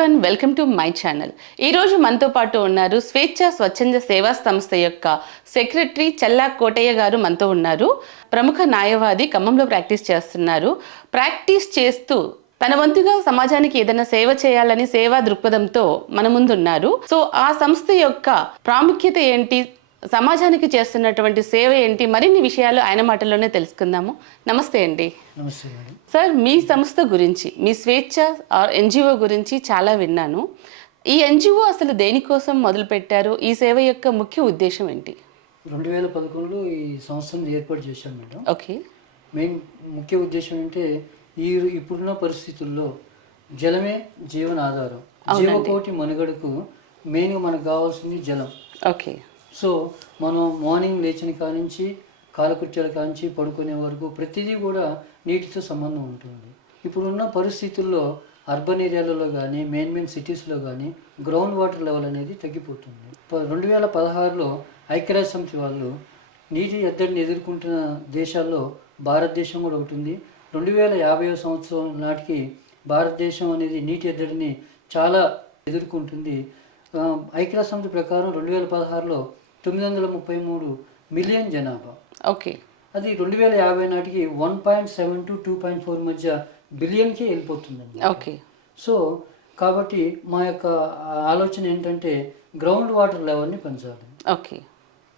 Everyone welcome to my channel. ఈరోజు మనతో పాటు ఉన్నారు స్వేచ్ఛ స్వచ్ఛంద సేవా సంస్థ యొక్క సెక్రటరీ చల్లా కోటయ్య గారు మనతో ఉన్నారు. ప్రముఖ న్యాయవాది ఖమ్మంలో ప్రాక్టీస్ చేస్తున్నారు. ప్రాక్టీస్ చేస్తూ తన వంతుగా సమాజానికి ఏదైనా సేవ చేయాలని సేవా దృక్పథంతో మన ముందు ఉన్నారు సో ఆ సంస్థ యొక్క ప్రాముఖ్యత ఏంటి? సమాజానికి చేస్తున్నటువంటి సేవ ఏంటి? మరిన్ని విషయాలు ఆయన మాటల్లోనే తెలుసుకుందాము. నమస్తే అండి. సార్ మీ సంస్థ గురించి మీ స్వేచ్ఛ ఆర్ ఎన్జిఓ గురించి చాలా విన్నాను. ఈ ఎన్జిఓ అసలు దేనికోసం మొదలుపెట్టారు? ఈ సేవ యొక్క ముఖ్య ఉద్దేశం ఏంటి? రెండు వేల పదకొండులో ఈ సంస్థను ఏర్పాటు చేశాం మేడం. ఓకే. మెయిన్ ముఖ్య ఉద్దేశం అంటే ఈ ఇప్పుడున్న పరిస్థితుల్లో జలమే జీవన ఆధారం. జీవకోటి మనుగడకు మెయిన్గా మనకు కావాల్సింది జలం. ఓకే. సో మనం మార్నింగ్ లేచిన కానించి కాలకృత్యాల కానించి పడుకునే వరకు ప్రతిదీ కూడా నీటితో సంబంధం ఉంటుంది. ఇప్పుడున్న పరిస్థితుల్లో అర్బన్ ఏరియాలలో కానీ మెయిన్ మెయిన్ సిటీస్లో కానీ గ్రౌండ్ వాటర్ లెవెల్ అనేది తగ్గిపోతుంది. ప- రెండు వేల పదహారులో ఐక్యరాజ్య సమితి వాళ్ళు నీటి ఎద్దడిని ఎదుర్కొంటున్న దేశాల్లో భారతదేశం కూడా ఒకటి ఉంది. రెండు వేల యాభై సంవత్సరం నాటికి భారతదేశం అనేది నీటి ఎద్దడిని చాలా ఎదుర్కొంటుంది. ఐక్యరాజ్య సమితి ప్రకారం రెండు వేల పదహారులో తొమ్మిది వందల ముప్పై మూడు మిలియన్ జనాభా. ఓకే. అది రెండు వేల యాభై నాటికి one point seven to two point four మధ్య బిలియన్కే వెళ్ళిపోతుందండి. ఓకే. సో కాబట్టి మా యొక్క ఆలోచన ఏంటంటే గ్రౌండ్ వాటర్ లెవెల్ని పెంచాలి. ఓకే.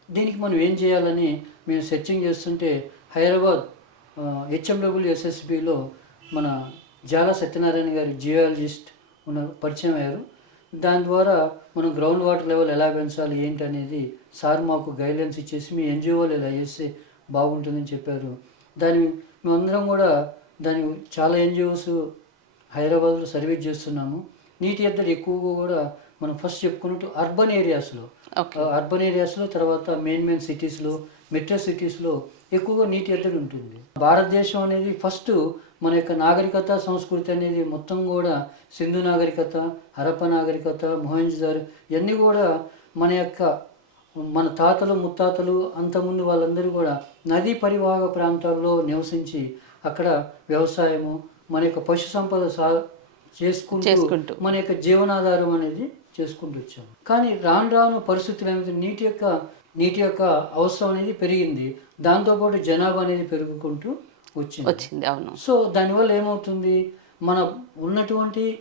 దీనికి మనం ఏం చేయాలని మేము సెర్చింగ్ చేస్తుంటే హైదరాబాద్ హెచ్ఎండబ్ల్యూ ఎస్ఎస్బిలో మన జాల సత్యనారాయణ గారి జియాలజిస్ట్ ఉన్నారు పరిచయం అయ్యారు. దాని ద్వారా మనం గ్రౌండ్ వాటర్ లెవెల్ ఎలా పెంచాలి ఏంటి అనేది సార్ మాకు గైడ్లైన్స్ ఇచ్చేసి మీ ఎన్జిఓలు ఇలా చేస్తే బాగుంటుందని చెప్పారు. దాని మేమందరం కూడా దాని చాలా ఎన్జిఓస్ హైదరాబాద్లో సర్వీస్ చేస్తున్నాము. నీటి ఎద్దడి ఎక్కువగా కూడా మనం ఫస్ట్ చెప్పుకున్నట్టు అర్బన్ ఏరియాస్లో అర్బన్ ఏరియాస్లో తర్వాత మెయిన్ మెయిన్ సిటీస్లో మెట్రో సిటీస్లో ఎక్కువగా నీటి ఎద్దడి ఉంటుంది. భారతదేశం అనేది ఫస్ట్ మన యొక్క నాగరికత సంస్కృతి అనేది మొత్తం కూడా సింధు నాగరికత హరప్ప నాగరికత మొహంజదార్ ఇవన్నీ కూడా మన యొక్క మన తాతలు ముత్తాతలు అంతకుముందు వాళ్ళందరూ కూడా నదీ పరివాహక ప్రాంతాల్లో నివసించి అక్కడ వ్యవసాయము మన యొక్క పశు సంపద సా చేసుకుంటూ. మన యొక్క జీవనాధారం అనేది చేసుకుంటూ వచ్చాము. కానీ రాను రాను పరిస్థితులు ఏమైతే నీటి యొక్క నీటి యొక్క అవసరం అనేది పెరిగింది. దాంతోపాటు జనాభా అనేది పెరుగుకుంటూ వచ్చింది. వచ్చింది అవును. సో దానివల్ల ఏమవుతుంది? మన ఉన్నటువంటి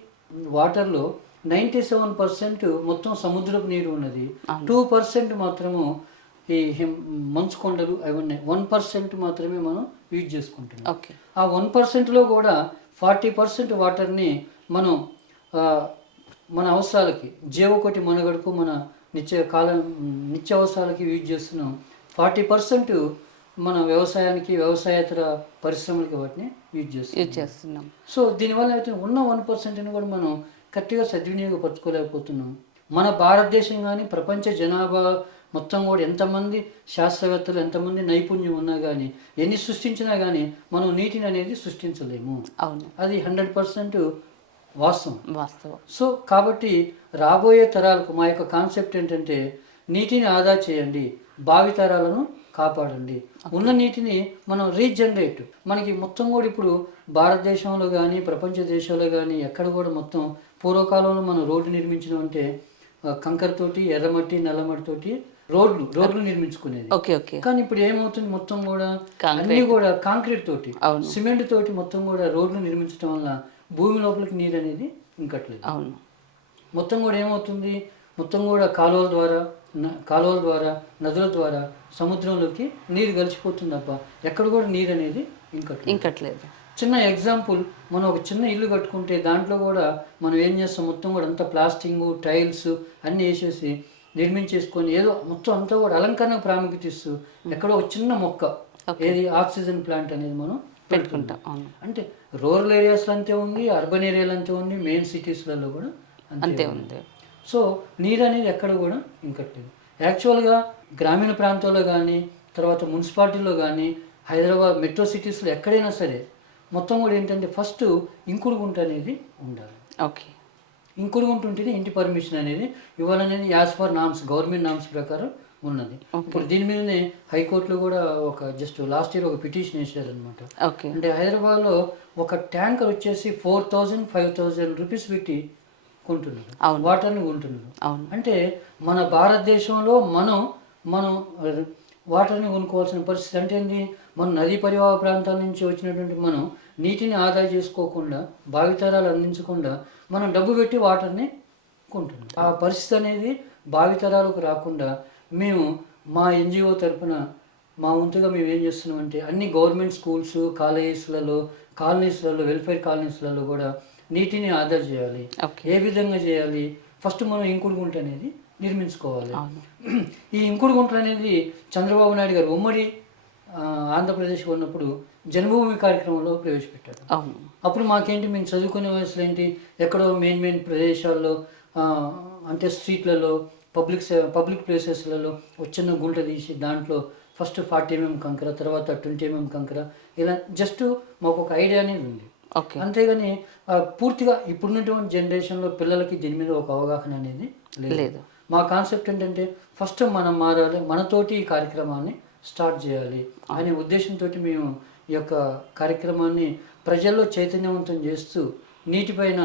వాటర్లో నైంటీ సెవెన్ పర్సెంట్ మొత్తం సముద్రపు నీరు ఉన్నది. టూ పర్సెంట్ మాత్రము ఈ మంచు కొండలు అవన్నీ వన్ పర్సెంట్ మాత్రమే మనం యూజ్ చేసుకుంటున్నాం. ఆ వన్ పర్సెంట్లో కూడా ఫార్టీ పర్సెంట్ వాటర్ని మనం మన అవసరాలకి జీవకోటి మనుగడకు మన నిత్య కాలం నిత్య అవసరాలకి యూజ్ చేస్తున్నాం. ఫార్టీ పర్సెంట్ మన వ్యవసాయానికి వ్యవసాయేతర పరిశ్రమలకి వాటిని యూజ్ చేస్తున్నాం. యూజ్ చేస్తున్నాం. సో దీనివల్ల అయితే ఉన్న వన్ పర్సెంట్ని కూడా మనం కరెక్ట్గా సద్వినియోగపరచుకోలేకపోతున్నాం. మన భారతదేశం కానీ ప్రపంచ జనాభా మొత్తం కూడా ఎంతమంది శాస్త్రవేత్తలు ఎంతమంది నైపుణ్యం ఉన్నా కానీ ఎన్ని సృష్టించినా కానీ మనం నీటిని అనేది సృష్టించలేము. అవును. అది హండ్రెడ్ పర్సెంట్ వాస్తవం. వాస్తవం. సో కాబట్టి రాబోయే తరాలకు మా యొక్క కాన్సెప్ట్ ఏంటంటే నీటిని ఆదా చేయండి భావి తరాలను కాపాడండి ఉన్న నీటిని మనం రీజనరేట్. మనకి మొత్తం కూడా ఇప్పుడు భారతదేశంలో కానీ ప్రపంచ దేశాల్లో కానీ ఎక్కడ కూడా మొత్తం పూర్వకాలంలో మనం రోడ్డు నిర్మించడం అంటే కంకరతోటి ఎర్రమట్టి నల్లమట్టితోటి రోడ్లు రోడ్లు నిర్మించుకునేది. Okay okay. కానీ ఇప్పుడు ఏమవుతుంది మొత్తం కూడా. అన్ని కూడా కాంక్రీట్ తోటి. సిమెంట్ తోటి మొత్తం కూడా రోడ్లు నిర్మించడం వల్ల భూమి లోపలికి నీరు అనేది ఇంకట్లేదు. అవును. మొత్తం కూడా ఏమవుతుంది? మొత్తం కూడా కాలువల ద్వారా కాలువల ద్వారా నదుల ద్వారా సముద్రంలోకి నీరు కలిసిపోతుంది తప్ప ఎక్కడ కూడా నీరు అనేది ఇంకట్లేదు. ఇంకట్లేదు. చిన్న ఎగ్జాంపుల్ మనం ఒక చిన్న ఇల్లు కట్టుకుంటే దాంట్లో కూడా మనం ఏం చేస్తాం? మొత్తం కూడా అంతా ప్లాస్టింగ్ టైల్స్ అన్నీ వేసేసి నిర్మించేసుకొని ఏదో మొత్తం అంతా కూడా అలంకరణ ప్రాముఖ్యత ఇస్తూ ఎక్కడో ఒక చిన్న మొక్క ఏది? ఆక్సిజన్ ప్లాంట్ అనేది మనం పెట్టుకుంటాం అంటే రూరల్ ఏరియాస్లో అంతే ఉంది అర్బన్ ఏరియాలో అంతే ఉంది మెయిన్ సిటీస్లలో కూడా అంతే అంతే ఉంది. సో నీరు అనేది ఎక్కడ కూడా ఇంకట్లేదు యాక్చువల్గా గ్రామీణ ప్రాంతాల్లో కానీ తర్వాత మున్సిపాలిటీలో కానీ హైదరాబాద్ మెట్రో సిటీస్లో ఎక్కడైనా సరే మొత్తం కూడా ఏంటంటే ఫస్ట్ ఇంకుడు గుంట అనేది ఉండాలి. ఓకే. ఇంకుడు గుంట ఉంటేనే ఇంటి పర్మిషన్ అనేది ఇవ్వాలనేది as per norms government norms ప్రకారం ఉన్నది. ఇప్పుడు దీని మీదనే హైకోర్టులో కూడా ఒక జస్ట్ లాస్ట్ ఇయర్ ఒక పిటిషన్ వేసారనమాట ఓకే. అంటే హైదరాబాద్లో ఒక ట్యాంకర్ వచ్చేసి four thousand five thousand rupees పెట్టి కొంటున్నారు. వాటర్ని కొంటున్నారు. అవును. అంటే మన భారతదేశంలో మనం మనం వాటర్ని కొనుక్కోవాల్సిన పరిస్థితి అంటే ఏంది? మన నదీ పరివాహ ప్రాంతాల నుంచి వచ్చినటువంటి మనం నీటిని ఆదా చేసుకోకుండా భావితరాలు అందించకుండా మనం డబ్బు పెట్టి వాటర్ని కొంటున్నాం. ఆ పరిస్థితి అనేది భావితరాలకు రాకుండా మేము మా ఎన్జిఓ తరపున మా వంతుగా మేము ఏం చేస్తున్నామంటే అన్ని గవర్నమెంట్ స్కూల్స్ కాలేజెస్లలో కాలనీస్లలో వెల్ఫేర్ కాలనీస్లలో కూడా నీటిని ఆదా చేయాలి. ఏ విధంగా చేయాలి? ఫస్ట్ మనం ఇంకుడు గుంట అనేది నిర్మించుకోవాలి. ఈ ఇంకుడు గుంటలు అనేది చంద్రబాబు నాయుడు గారు ఉమ్మడి ఆంధ్రప్రదేశ్ ఉన్నప్పుడు జన్మభూమి కార్యక్రమంలో ప్రవేశపెట్టారు. అప్పుడు మాకేంటి మేము చదువుకునే వయసులో ఏంటి ఎక్కడో మెయిన్ మెయిన్ ప్రదేశాల్లో అంటే స్ట్రీట్లలో పబ్లిక్ పబ్లిక్ ప్లేసెస్లలో చిన్న గుంట తీసి దాంట్లో ఫస్ట్ ఫార్టీ ఎంఎం కంకర తర్వాత ట్వంటీ ఎంఎం కంకర ఇలా జస్ట్ మాకు ఒక ఐడియా అనేది ఉంది. ఓకే. అంతేగాని పూర్తిగా ఇప్పుడున్నటువంటి జనరేషన్లో పిల్లలకి దీని మీద ఒక అవగాహన అనేది లేదు. లేదు. మా కాన్సెప్ట్ ఏంటంటే ఫస్ట్ మనం మారాలి మనతోటి ఈ కార్యక్రమాన్ని స్టార్ట్ చేయాలి. అనే ఉద్దేశంతో మేము ఈ యొక్క కార్యక్రమాన్ని ప్రజల్లో చైతన్యవంతం చేస్తూ నీటిపైన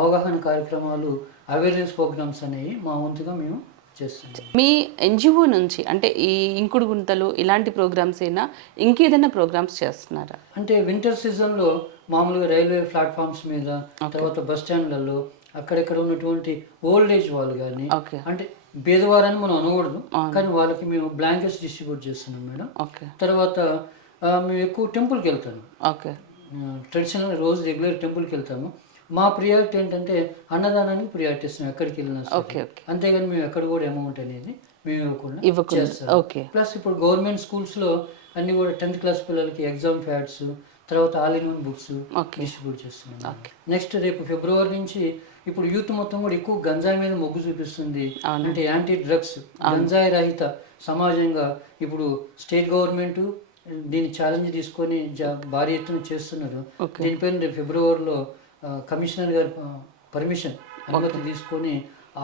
అవగాహన కార్యక్రమాలు అవేర్నెస్ ప్రోగ్రామ్స్ అనేవి మా వంతుగా మేము చేస్తున్నాం. మీ ఎన్జిఓ నుంచి అంటే ఈ ఇంకుడు గుంతలు ఇలాంటి ప్రోగ్రామ్స్ అయినా ఇంకేదైనా ప్రోగ్రామ్స్ చేస్తున్నారా? అంటే వింటర్ సీజన్లో మామూలుగా రైల్వే ప్లాట్ఫామ్స్ మీద తర్వాత బస్ స్టాండ్లలో అక్కడెక్కడ ఉన్నటువంటి ఓల్డ్ ఏజ్ వాళ్ళు కానీ అంటే బేదవారని మనం అనకూడదు. కానీ వాళ్ళకి మేము బ్లాంకెట్స్ డిస్ట్రిబ్యూట్ చేస్తున్నాం మేడం. ఓకే. తర్వాత మేము ఎక్కువ టెంపుల్కి వెళ్తాను. ఓకే. ట్రెడిషనల్ రోజు రెగ్యులర్ టెంపుల్కి వెళ్తాము. మా ప్రియారిటీ ఏంటంటే అన్నదానానికి ప్రియారిటీ ఇస్తాం ఎక్కడికి వెళ్ళినా అంతేగాని మేము ఎక్కడ కూడా అమౌంట్ అనేది మేము ఇవ్వకుండా చేస్తాం ప్లస్ ఇప్పుడు గవర్నమెంట్ స్కూల్స్లో అన్ని కూడా టెన్త్ క్లాస్ పిల్లలకి ఎగ్జామ్ ప్యాడ్స్ తర్వాత all in one books distribute చేస్తున్నాం. ఓకే. నెక్స్ట్ రేపు ఫిబ్రవరి నుంచి ఇప్పుడు యూత్ మొత్తం కూడా ఎక్కువ గంజాయి మీద మొగ్గు చూపిస్తుంది. అంటే యాంటీ డ్రగ్స్ గంజాయి రహిత సమాజంగా ఇప్పుడు స్టేట్ గవర్నమెంట్ దీన్ని ఛాలెంజ్ తీసుకొని భారీ ఎత్తున చేస్తున్నారు. దీనిపైన రేపు ఫిబ్రవరిలో కమిషనర్ గారి పర్మిషన్ అనుమతి తీసుకొని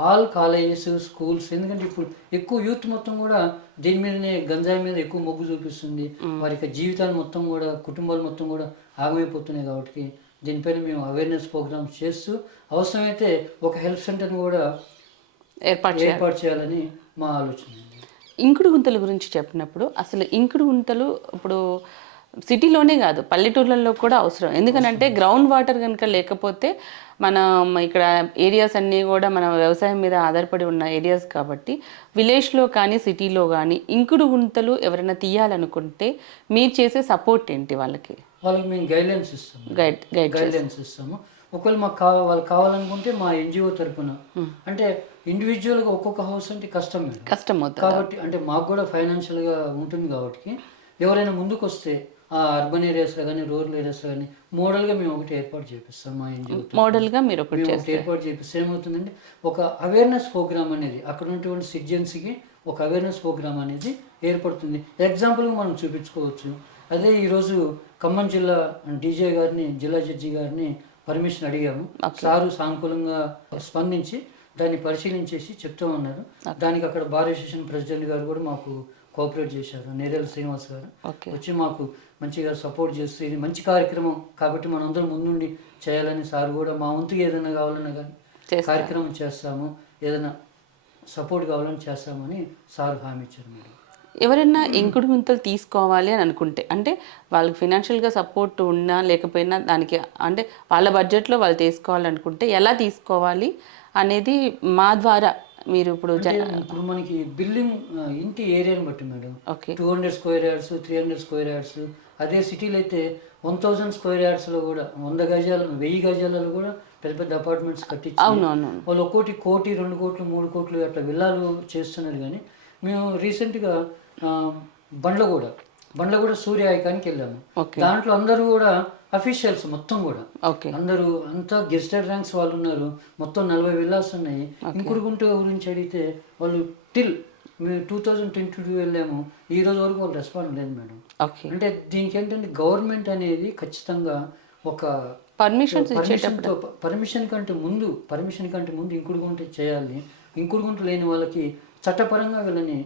ఆల్ కాలేజెస్ స్కూల్స్ ఎందుకంటే ఇప్పుడు ఎక్కువ యూత్ మొత్తం కూడా దీని మీదనే గంజాయి మీద ఎక్కువ మొగ్గు చూపిస్తుంది. వారి యొక్క జీవితాలు మొత్తం కూడా కుటుంబాలు మొత్తం కూడా ఆగమైపోతున్నాయి కాబట్టి దీనిపైన మేము అవేర్నెస్ ప్రోగ్రామ్స్ చేస్తూ అవసరమైతే ఒక హెల్ప్ సెంటర్ని కూడా ఏర్పాటు ఏర్పాటు చేయాలని మా ఆలోచన. ఇంకుడు గుంతల గురించి చెప్పినప్పుడు అసలు ఇంకుడు గుంతలు ఇప్పుడు సిటీలోనే కాదు పల్లెటూర్లలో కూడా అవసరం. ఎందుకనంటే గ్రౌండ్ వాటర్ కనుక లేకపోతే మనం ఇక్కడ ఏరియాస్ అన్నీ కూడా మన వ్యవసాయం మీద ఆధారపడి ఉన్న ఏరియాస్ కాబట్టి విలేజ్లో కానీ సిటీలో కానీ ఇంకుడు గుంతలు ఎవరైనా తీయాలనుకుంటే మీరు చేసే సపోర్ట్ ఏంటి వాళ్ళకి? వాళ్ళకి మేము గైడ్లైన్స్ ఇస్తాము. గైడ్ గైడ్ గైడ్లైన్స్ ఇస్తాము. ఒకవేళ మాకు కావాలి వాళ్ళు కావాలనుకుంటే మా ఎన్జిఓ తరపున. అంటే ఇండివిజువల్గా ఒక్కొక్క హౌస్ అంటే కష్టం కష్టం కాబట్టి అంటే మాకు కూడా ఫైనాన్షియల్గా ఉంటుంది కాబట్టి ఎవరైనా ముందుకు వస్తే ఆ అర్బన్ ఏరియాస్లో కానీ రూరల్ ఏరియాస్లో కానీ మోడల్గా మేము ఒకటి ఏర్పాటు చేపిస్తాం మా ఎన్జిఓ మోడల్గా మీరు ఒకటి ఏర్పాటు చేపిస్తే ఏమవుతుందంటే ఒక అవేర్నెస్ ప్రోగ్రామ్ అనేది అక్కడ ఉన్నటువంటి సిటిజన్స్కి ఒక అవేర్నెస్ ప్రోగ్రామ్ అనేది ఏర్పడుతుంది. ఎగ్జాంపుల్గా మనం చూపించుకోవచ్చు. అదే ఈరోజు ఖమ్మం జిల్లా డీజే గారిని జిల్లా జడ్జి గారిని పర్మిషన్ అడిగాము. సారు సానుకూలంగా స్పందించి దాన్ని పరిశీలించేసి చెప్తామన్నారు దానికి అక్కడ బార్ అసోసియేషన్ ప్రెసిడెంట్ గారు కూడా మాకు కోఆపరేట్ చేశారు. నేరేల శ్రీనివాస్ గారు. వచ్చి మాకు మంచిగా సపోర్ట్ చేస్తూ ఇది మంచి కార్యక్రమం కాబట్టి మనందరం ముందుండి చేయాలని సార్ కూడా మా వంతుకి ఏదైనా కావాలన్నా కానీ. కార్యక్రమం చేస్తాము. ఏదైనా సపోర్ట్ కావాలని చేస్తామని సార్ హామీ ఇచ్చారు మేడం. ఎవరైనా ఇంకుడు గుంతలు తీసుకోవాలి అని అనుకుంటే అంటే వాళ్ళకి ఫినాన్షియల్గా సపోర్ట్ ఉన్నా లేకపోయినా దానికి అంటే వాళ్ళ బడ్జెట్లో వాళ్ళు తీసుకోవాలనుకుంటే ఎలా తీసుకోవాలి అనేది మా ద్వారా మీరు ఇప్పుడు ఇప్పుడు మనకి బిల్డింగ్ ఇంటి ఏరియాని బట్టి madam. Okay. Two hundred square yards three hundred square yards అదే సిటీలో అయితే వన్ థౌజండ్ స్క్వేర్ యార్డ్స్లో కూడా వంద గజాలు వెయ్యి గజాలలో కూడా పెద్ద పెద్ద అపార్ట్మెంట్స్ కట్టించి అవును అవును వాళ్ళు ఒక్కోటి కోటి రెండు కోట్లు మూడు కోట్లు అట్లా విల్లాలు చేస్తున్నారు కానీ మేము రీసెంట్గా బండ్లగూడ. బండ్లగూడ సూర్య ఐకానికి వెళ్ళాము దాంట్లో అందరూ కూడా అఫీషియల్స్ మొత్తం కూడా. అందరూ అంతా గెస్టెడ్ ర్యాంక్స్ వాళ్ళు ఉన్నారు. మొత్తం నలభై విల్లాస్ ఉన్నాయి. ఇంకుడు గుంట గురించి అడిగితే వాళ్ళు టిల్ మేము టూ థౌజండ్ ట్వంటీ టూ వెళ్ళాము. ఈ రోజు వరకు వాళ్ళు రెస్పాండ్ లేదు మేడం. అంటే దీనికి ఏంటంటే గవర్నమెంట్ అనేది ఖచ్చితంగా ఒక పర్మిషన్తో పర్మిషన్ కంటే ముందు పర్మిషన్ కంటే ముందు ఇంకుడు గుంట చేయాలి. ఇంకుడు గుంట లేని వాళ్ళకి చట్టపరంగా వీళ్ళని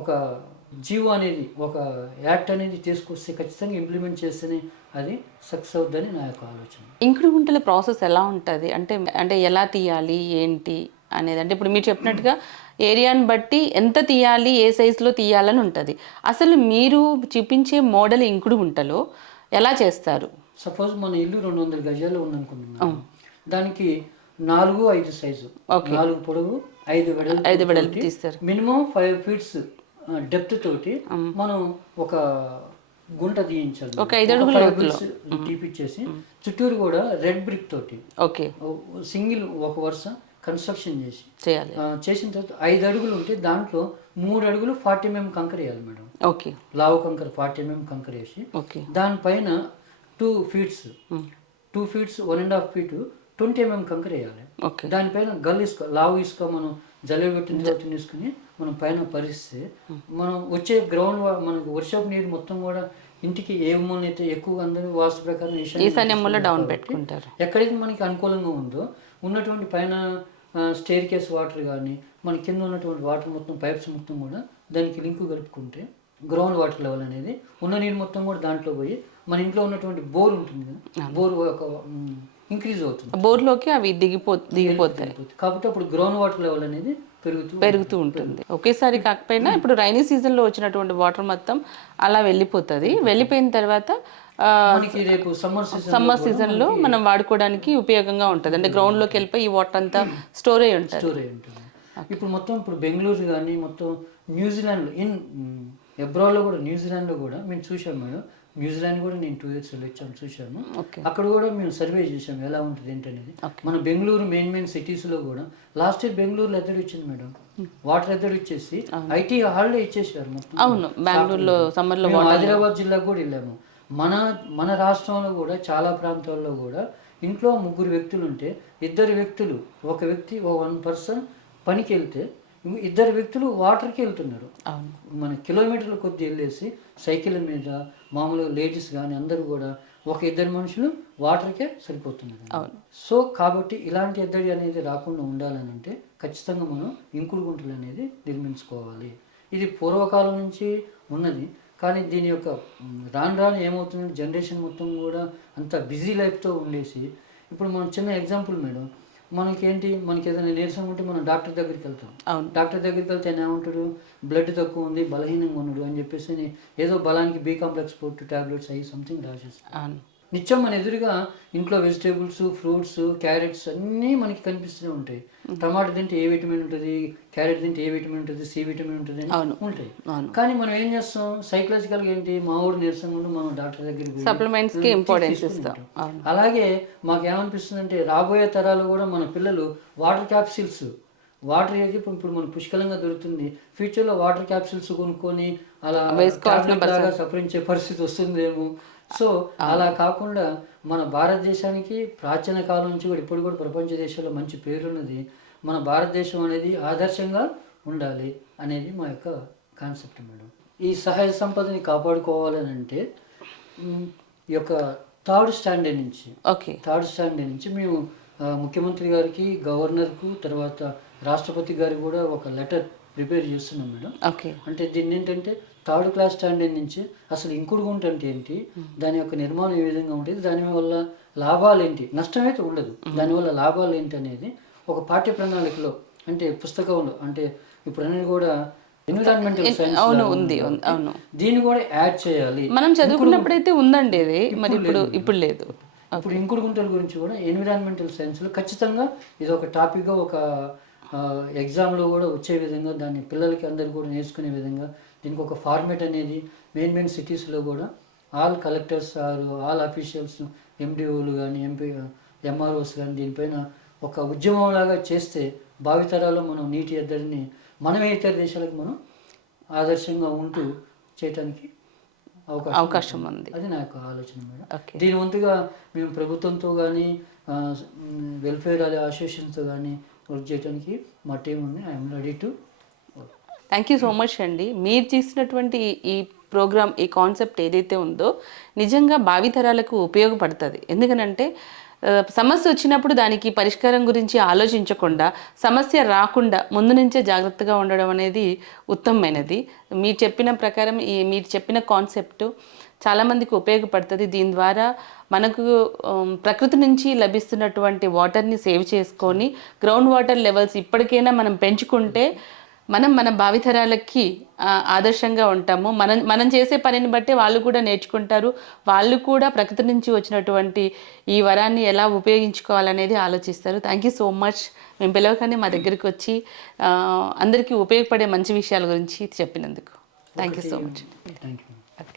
ఒక జీవో అనేది ఒక యాక్ట్ అనేది తీసుకొస్తే ఖచ్చితంగా ఇంప్లిమెంట్ చేస్తేనే అది సక్సెస్ అవుద్దని నా యొక్క ఆలోచన. ఇంకుడు గుంటల ప్రాసెస్ ఎలా ఉంటుంది? అంటే అంటే ఎలా తీయాలి? ఏంటి? అనేది అంటే ఇప్పుడు మీరు చెప్పినట్టుగా ఏరియాని బట్టి ఎంత తీయాలి? ఏ సైజులో తీయాలని ఉంటుంది. అసలు మీరు చూపించే మోడల్ ఇంకుడు గుంటలో ఎలా చేస్తారు? సపోజ్ మన ఇల్లు రెండు వందల గజాలు ఉందనుకుంటున్నాం దానికి నాలుగు ఐదు సైజు నాలుగు పొడవు ఐదు వెడల్పు ఐదు వెడల్పు తీస్తారు. మినిమం ఫైవ్ ఫీట్స్ డెప్త్ తోటి మనం ఒక గుంట తీయించాలి. ఒక ఐదు అడుగుల తీపిచ్చేసి చుట్టూరు కూడా రెడ్ బ్రిక్ తోటి ఓకే. సింగిల్ ఒక వరుస కన్స్ట్రక్షన్ చేసి చేయాలి. చేసిన తర్వాత ఐదు అడుగులు ఉంటే దాంట్లో మూడు అడుగులు ఫార్టీ ఎంఎం కంకర వేయాలి మేడం. ఓకే. లావు కంకర ఫార్టీ ఎంఎం కంకర వేసి ఓకే. దానిపైన two feets two feets one and half feet twenty MM కంకర వేయాలి. ఓకే. దానిపైన గల్ ఇసుక లావు ఇసుక మనం జల్లె పెట్టిన తీసుకుని మనం పైన పరిస్తే మనం వచ్చే గ్రౌండ్ మనకు వర్షపు నీరు మొత్తం కూడా ఇంటికి ఏ అయితే ఎక్కువ అందరూ వాస్తు ప్రకారం ఈశాన్యం ఈశాన్యములో డౌన్ పెట్టుకుంటారు. ఎక్కడైతే మనకి అనుకూలంగా ఉందో ఉన్నటువంటి పైన స్టేర్ కేస్ వాటర్ కానీ మన కింద ఉన్నటువంటి వాటర్ మొత్తం పైప్స్ మొత్తం కూడా దానికి లింక్ కలుపుకుంటే గ్రౌండ్ వాటర్ లెవెల్ అనేది ఉన్న నీరు మొత్తం కూడా దాంట్లో పోయి మన ఇంట్లో ఉన్నటువంటి బోర్ ఉంటుంది కదా బోర్ ఒక ఇంక్రీజ్ అవుతుంది. బోర్లోకి అవి దిగిపో దిగిపోతాయి. కాబట్టి అప్పుడు గ్రౌండ్ వాటర్ లెవెల్ అనేది పెరుగుతూ పెరుగుతూ ఉంటుంది. ఒకేసారి కాకపోయినా ఇప్పుడు రైనీ సీజన్లో వచ్చినటువంటి వాటర్ మొత్తం అలా వెళ్ళిపోతుంది. వెళ్ళిపోయిన తర్వాత సమ్మర్ సీజన్ సీజన్లో మనం వాడుకోవడానికి ఉపయోగంగా ఉంటుంది. అంటే గ్రౌండ్లోకి వెళ్ళిపోయి ఈ వాటర్ అంతా స్టోర్ అయి ఉంటుంది. ఇప్పుడు మొత్తం ఇప్పుడు బెంగళూరు కానీ మొత్తం న్యూజిలాండ్లో ఇన్ అబ్రాడ్లో కూడా న్యూజిలాండ్లో కూడా మేము చూసాం మేడం. న్యూజిలాండ్ కూడా నేను టూ ఇయర్స్ వచ్చాము చూశాను. అక్కడ కూడా మేము సర్వే చేసాం ఎలా ఉంటుంది ఏంటనేది. మన బెంగళూరు మెయిన్ మెయిన్ సిటీస్లో కూడా లాస్ట్ ఇయర్ బెంగళూరులో ఎద్దడి వచ్చింది మేడం. వాటర్ ఎద్దడి ఇచ్చేసి ఐటీ హాలిడే ఇచ్చేసారు మొత్తం. అవును బెంగళూరులో సమ్మర్లో మేము ఆదిలాబాద్ జిల్లాకు కూడా వెళ్ళాము. మన మన రాష్ట్రంలో కూడా చాలా ప్రాంతాల్లో కూడా ఇంట్లో ముగ్గురు వ్యక్తులు ఉంటే ఇద్దరు వ్యక్తులు ఒక వ్యక్తి ఓ వన్ పర్సన్ పనికి వెళ్తే ఇద్దరు వ్యక్తులు వాటర్కి వెళ్తున్నారు. మన కిలోమీటర్ల కొద్ది వెళ్ళేసి సైకిల్ మీద మామూలుగా లేడీస్ కానీ అందరూ కూడా ఒక ఇద్దరు మనుషులు వాటర్కే సరిపోతున్నారు. సో కాబట్టి ఇలాంటి ఎద్దడి అనేది రాకుండా ఉండాలని అంటే ఖచ్చితంగా మనం ఇంకుడు గుంటలు అనేది నిర్మించుకోవాలి. ఇది పూర్వకాలం నుంచి ఉన్నది. కానీ దీని యొక్క రాను రాను ఏమవుతుందంటే జనరేషన్ మొత్తం కూడా అంత బిజీ లైఫ్తో ఉండేసి ఇప్పుడు మనం చిన్న ఎగ్జాంపుల్ మేడం మనకేంటి? మనకి ఏదైనా నీరసం ఉంటే మనం డాక్టర్ దగ్గరికి వెళ్తాం. అవును. డాక్టర్ దగ్గరికి వెళ్తే ఏమంటాడు? బ్లడ్ తక్కువ ఉంది బలహీనంగా ఉన్నాడు అని చెప్పేసి ఏదో బలానికి బీ కాంప్లెక్స్ పోర్ట్ టాబ్లెట్స్ అయ్యి సంథింగ్ రాసేస్తాం అవును. నిత్యం మన ఎదురుగా ఇంట్లో వెజిటేబుల్స్ ఫ్రూట్స్ క్యారెట్స్ అన్నీ మనకి కనిపిస్తూనే ఉంటాయి. టమాటా తింటే ఏ విటమిన్ ఉంటుంది? క్యారెట్ తింటే ఏ విటమిన్ ఉంటుంది? సి విటమిన్ ఉంటుంది. ఉంటాయి. కానీ మనం ఏం చేస్తాం? సైకలాజికల్గా ఏంటి? మా ఊరు నీరసంగా ఉండి మనం డాక్టర్ దగ్గరికి కి ఇస్తాం. ఉంటాం. అవును. అలాగే మాకు ఏమనిపిస్తుంది అంటే రాబోయే తరాలు కూడా మన పిల్లలు వాటర్ క్యాప్సిల్స్ వాటర్ ఏది ఇప్పుడు ఇప్పుడు మనకు పుష్కలంగా దొరుకుతుంది. ఫ్యూచర్లో వాటర్ క్యాప్సిల్స్ కొనుక్కొని అలా సపరించే పరిస్థితి వస్తుందేమో. సో అలా కాకుండా మన భారతదేశానికి ప్రాచీన కాలం నుంచి కూడా ఇప్పుడు కూడా ప్రపంచ దేశాల్లో మంచి పేరున్నది మన భారతదేశం అనేది ఆదర్శంగా ఉండాలి అనేది మా యొక్క కాన్సెప్ట్ మేడం. ఈ సహజ సంపదని కాపాడుకోవాలని అంటే ఈ యొక్క థర్డ్ స్టాండర్డ్ నుంచి ఓకే. థర్డ్ స్టాండర్డ్ నుంచి మేము ముఖ్యమంత్రి గారికి గవర్నర్కు తర్వాత రాష్ట్రపతి గారికి కూడా ఒక లెటర్ ప్రిపేర్ చేస్తున్నాం మేడం. ఓకే. అంటే దీన్ని ఏంటంటే థర్డ్ క్లాస్ స్టాండర్డ్ నుంచి అసలు ఇంకుడు గుంట అంటే ఏంటి? దాని యొక్క నిర్మాణం ఏ విధంగా ఉంటుంది దాని వల్ల లాభాలు ఏంటి? నష్టం అయితే ఉండదు. దానివల్ల లాభాలు ఏంటి అనేది ఒక పాఠ్య ప్రణాళికలో అంటే పుస్తకంలో అంటే ఇప్పుడు అనేది కూడా ఎన్విరాన్మెంటల్ సైన్స్ అవును ఉంది ఉంది, అవును. దీన్ని కూడా యాడ్ చేయాలి. మనం చదువుకున్నప్పుడైతే ఉందండి ఇది మరి ఇప్పుడు ఇప్పుడు లేదు. ఇప్పుడు ఇంకుడు గుంటల గురించి కూడా ఎన్విరాన్మెంటల్ సైన్స్లో ఖచ్చితంగా ఇది ఒక టాపిక్గా ఒక ఎగ్జామ్లో కూడా వచ్చే విధంగా దాన్ని పిల్లలకి అందరు కూడా నేర్చుకునే విధంగా దీనికి ఒక ఫార్మేట్ అనేది మెయిన్ మెయిన్ సిటీస్లో కూడా all collectors or all officials ఎండిఓలు కానీ ఎంపీ ఎంఆర్ఓస్ కానీ దీనిపైన ఒక ఉద్యమంలాగా చేస్తే భావితరాల్లో మనం నీటి ఎద్దడిని మనమే ఇతర దేశాలకు మనం ఆదర్శంగా ఉంటూ చేయటానికి అవకాశం అవకాశం ఉంది. అది నా యొక్క ఆలోచన మేడం. దీని వంతుగా మేము ప్రభుత్వంతో కానీ వెల్ఫేర్ అసోసియేషన్తో కానీ వర్క్ చేయడానికి మా టీం ఉంది. I'm ready to thank you so much అండి మీరు చేసినటువంటి ఈ- ప్రోగ్రామ్ ఈ కాన్సెప్ట్ ఏదైతే ఉందో నిజంగా భావితరాలకు ఉపయోగపడుతుంది. ఎందుకనంటే సమస్య వచ్చినప్పుడు దానికి పరిష్కారం గురించి ఆలోచించకుండా సమస్య రాకుండా ముందు నుంచే జాగ్రత్తగా ఉండడం అనేది ఉత్తమమైనది. మీరు చెప్పిన ప్రకారం ఈ మీరు చెప్పిన కాన్సెప్ట్ చాలామందికి ఉపయోగపడుతుంది. దీని ద్వారా మనకు ప్రకృతి నుంచి లభిస్తున్నటువంటి వాటర్ని సేవ్ చేసుకొని గ్రౌండ్ వాటర్ లెవెల్స్ ఇప్పటికైనా మనం పెంచుకుంటే మనం మన భావితరాలకి ఆదర్శంగా ఉంటాము. మనం మనం చేసే పనిని బట్టి వాళ్ళు కూడా నేర్చుకుంటారు. వాళ్ళు కూడా ప్రకృతి నుంచి వచ్చినటువంటి ఈ వరాన్ని ఎలా ఉపయోగించుకోవాలనేది ఆలోచిస్తారు. థ్యాంక్ యూ సో మచ్ మేము పిలవగానే మా దగ్గరికి వచ్చి అందరికీ ఉపయోగపడే మంచి విషయాల గురించి చెప్పినందుకు. Thank you so much thank you